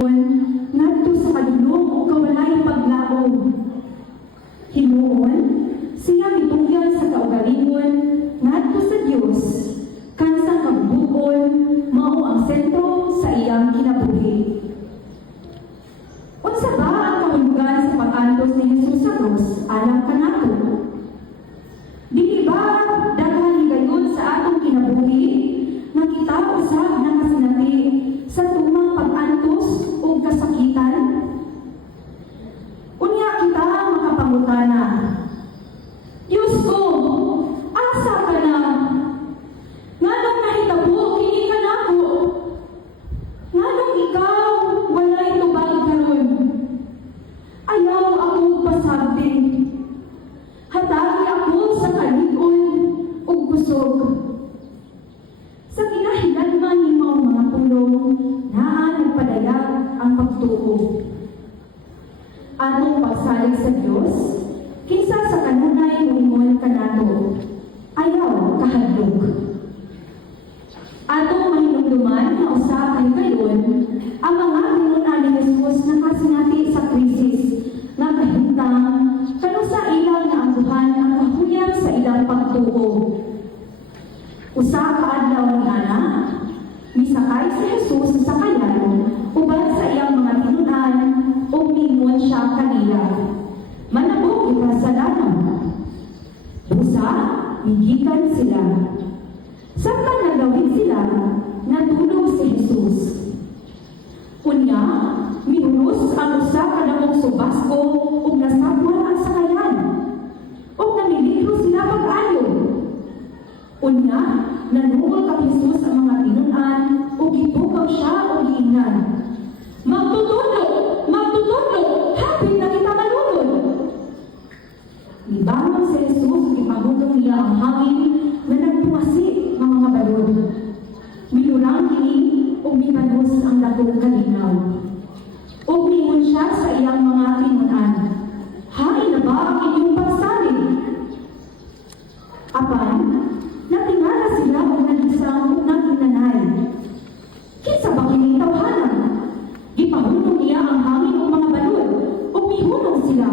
ngadto sa kadulong o kawalay paglaom. Hinuon, siya mitungyan sa kaugalingon ngadto sa Dios, kansa kabubuon mao ang sentro sa iyang kinabuhi. Unsa ba ang kahulugan sa pag-antos ni Jesus sa krus alang kanato? Dili ba daghan higayon sa atong kinabuhi nga kita usab nakasinati sa tumang pag-antos o kasakitan? Unya kita makapangutana, Diyos ko, asa ka na? Nganong nahitabo kini ka nako? Nganong ikaw walay tubag karon? Ayaw ako pasabing. Hatagi ako sa kalig-on o kusog. Sa kinahinagman ni mga pulong, naa nagpadayag ang pagtuo. Atong pagsalig sa Diyos, kinsa sa kanunay muingon kanato, ayaw kahadlok. Atong mahinumduman na usa kay kayon ang mga pinuna ni Jesus na kasinati sa krisis nga kahintang kanu sa ilang naambuhan ang kahuyang sa ilang pagtuo. Usa ka adlaw ni ana, misakay si Jesus sa sakayan uban sa iyang mga tinunan ug miingon siya kanila, manabog kita sa dalan. Busa, migikan sila. Samtang nagawin sila, natulog si Jesus. Unya, mihunos ang usa ka damong subasko ug nasapwan ang sakayan. Ug namilikro sila pag-ayo. Unya, nanuol kang Jesus ang mga tinunan ug gipukaw siya ug giingnan, magtutulog! Magtutulog! Hapit na kita malunod! Nibangon si Jesus, ipagugong niya ang hangin na nagpumasi ng mga balon. Minurang kini o mikanus ang dakong kalinaw. O mingon siya sa iyang mga tinunan, hain na ba ang inyong pagsalig? Apan, natingala sila o nagisang o naginanay. Kinsa ba kining tawhanan? Gipahunong niya ang hangin o mga balon o mihunong sila.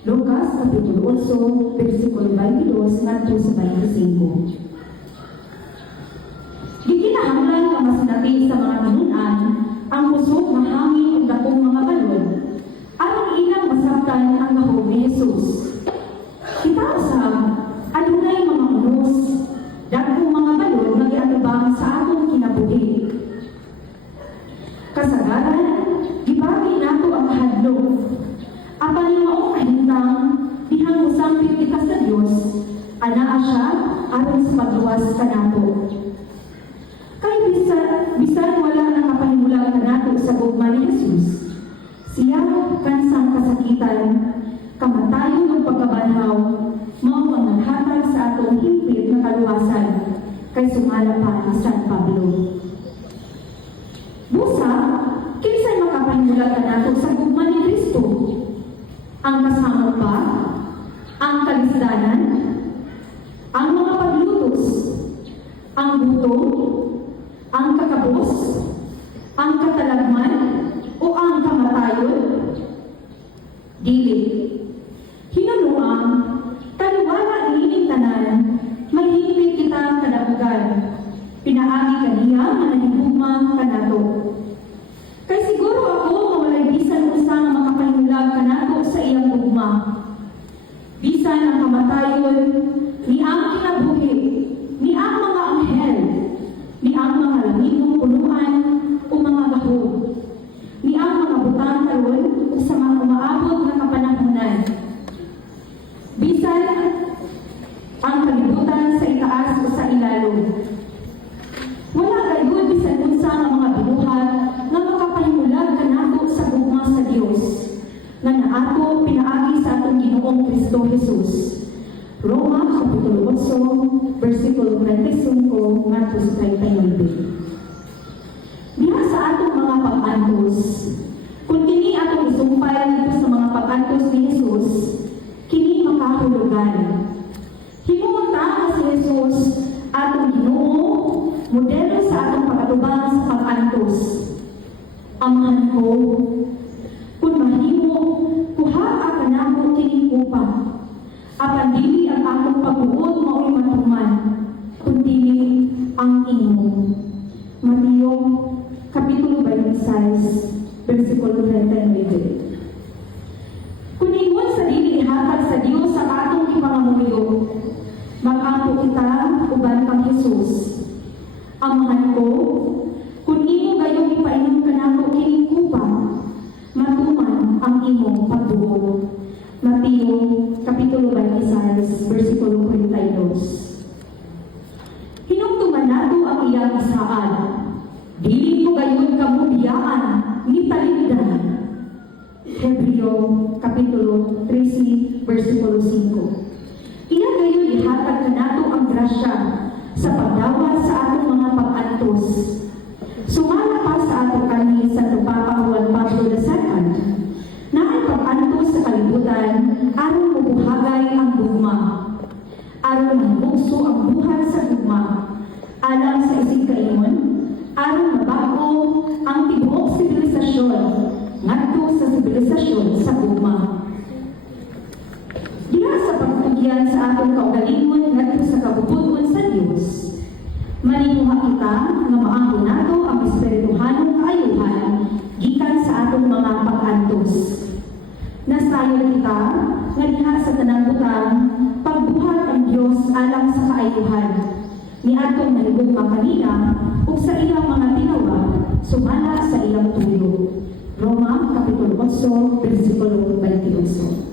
Lucas Kapitulo 8, versikulo 22 ngadto sa 25. Gikinahanglan nga masinati sa mga tinunan ang kusog nga hangin ug dakong mga balon aron ilang masabtan ang gahom ni Jesus. Kita usab adunay mga unos, dakong mga balon nga giatubang sa atong kinabuhi. Kasagaran, gibagi nato ang hadlok. Apan yung maong kahintang, dihang usampit kita sa Diyos, anaa siya aron sa pagluwas ka nato. Kay bisan wala nang kapahimulang ka nato sa gugma ni Jesus, siya kansang kasakitan, kamatayon ng pagkabanhaw, mao ang naghatag sa atong himpit na kaluwasan, kay sumala pa ni San Pablo. Busa, kinsay makapahimulang ka nato sa gugma ni Kristo? Ang kasamot pa, ang kalisdanan, ang mga paglutos, ang gutom, ang kakabos, ang katalagman, o ang kamatayon? Dili. Hinunuang, taliwala ining tanan, may hingpit kita kadapugan, pinaagi kaniya na nahigugmang kanato. Kay siguro ako mawalay bisan usang makapahimulag kanato sa iyang gugma. Bisan ang kamatayon, ni ang kinabuhi, ni ang mga anghel, ni ang mga langitong punuan o mga gaho, ni ang mga butang karon o sa mga umaabot na kapanahunan. Bisan ang kalibutan sa itaas o sa ilalong. Wala gayud bisan unsa nga mga binuhat nga makapahimulag kanato sa gugma sa Dios nga naato pinaagi sa atong Ginoong Kristo Jesus. Roma Kapitulo 8, versikulo 35 ngadto sa 39. Diha sa atong mga pag-antos, kung kini atong isumpay dito sa mga pag-antos ni Jesus, kini makahulugan. Himuunta nga si Jesus atong Ginoo, modelo sa atong pag-atubang sa pag-antos. Amahan ko, kung mahimo, kuha ka na mo kining upa. Apan dili ang akong pagbuot mao'y matuman, kundi ang imo. Mateo, Kapitulo 26, versikulo 39. Kung ingon sa dili ihatag sa Dios sa atong ipangamuyo, mag-ampo kita uban kang Jesus. Amahan ko, kung imo gayong ipainom ka nato kining kupa, matuman ang imong pagbuot. Mateo, Kapitulo 26, versikulo 42. Hinungtuman nato ang iyang isaan. Dili ko gayon kamubiyaan, ni taligdan. Hebreo, Kapitulo 13, versikulo 5. Iya gayon ihatag ka nato ang grasya sa pagdawat sa atong mga pag-antos. Sumala pa sa atong kanhi sa Papa Juan Pablo II, na ang pag-antos sa kalibutan aron mabuhagay ang gugma, aron mahimugso ang buhat sa gugma, alang sa isig kaingon, aron mabago ang tibuok sibilisasyon ngadto sa sibilisasyon sa gugma. Diha sa pagtugyan sa atong kaugalingon ngadto sa kabubuton sa Dios, manimuha kita nga maangko nato ang espirituhanong kaayuhan gikan sa atong mga pag-antos. Nasayon kita nga diha sa tanang butang pagbuhat ang Dios alang sa kaayuhan ni atong nalibog kanina ug sa ilang mga tinawag sumala sa ilang tuyo. Roma, Kapitulo 8, versikulo 28.